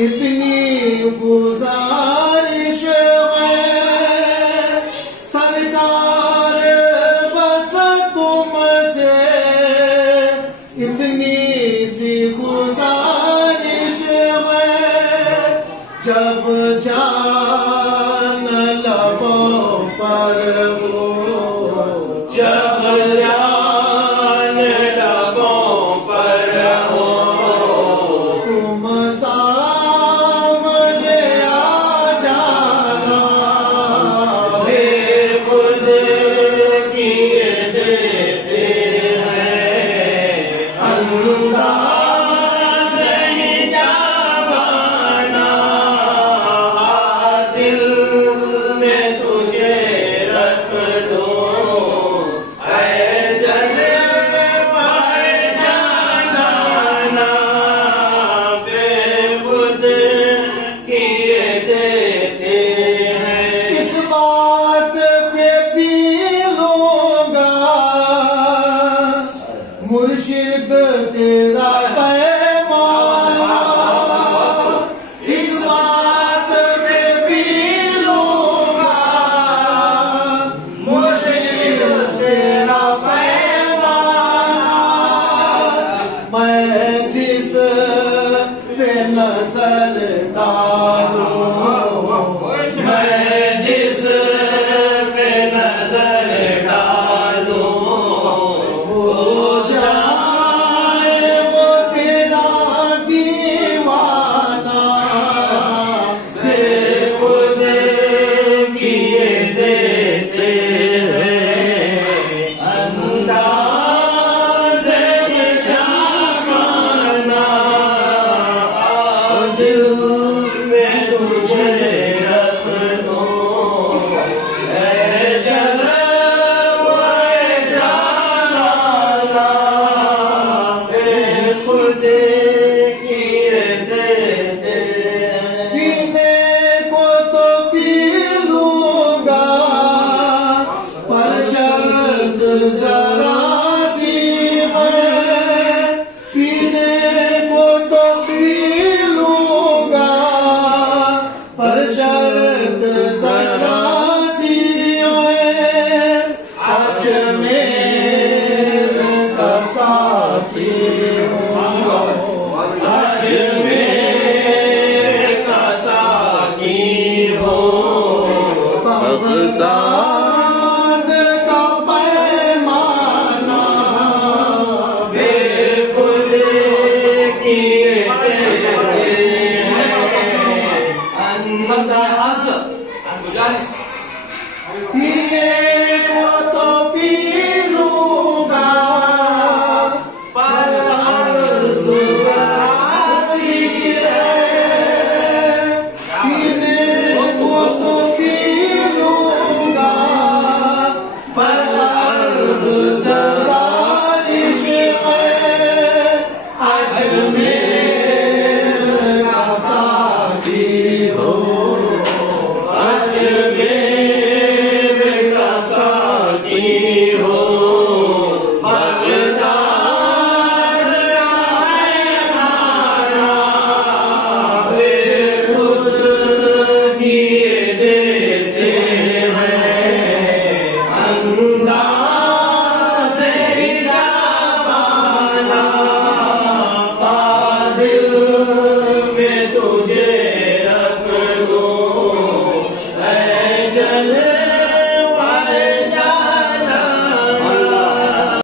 इतनी गुजारिश है सरकार बस तुमसे, इतनी सी गुजारिश है जब जान लबों पर हो, जब जान लबों पर हो तुम सामने आ जाना, वे खुद किए देते हैं अंदाज़ ही जावाना, दिल में तुझे रख लूं ऐ जलवा जाना, बेखुद किए देते हैं। इस बात पे पी लूंगा मुर्शिद तेरा पैमाना, इस बात पे पी लूंगा मुर्शिद तेरा पैमाना, मैं जिस पे नजर डालूं, मैं जिस पे नजर डालूं हो जाए वो तेरा दीवाना, बेखुद किए देते हैं अंदाज़ ये जामाना, दिल में तुझे रख लूं ऐ जलवाए जाना, बेखुद किए देते हैं। पीने को तो पी लूंगा पर शर्त जरा सी है, पीने को तो पी लूंगा पर शर्त जरा सी है, अजमेर का साथी हूँ, अजमेर का साथी हूँ, बगदाद का पैमाना, बेखुद किए देते हैं सरदार आजम गुजारिश ये वो तो पी लूंगा पर अर्ज़ आशीष है। पीने को तो पी लूंगा पर अर्ज़ आशीष है। अजमेर का साथी हो, अजमेर का साथी हो, बगदाद आए हमारा, वे खुद किए देते हैं अंदाज़े हिजाबाना। दिल में तुझे रख लूं, ऐ जल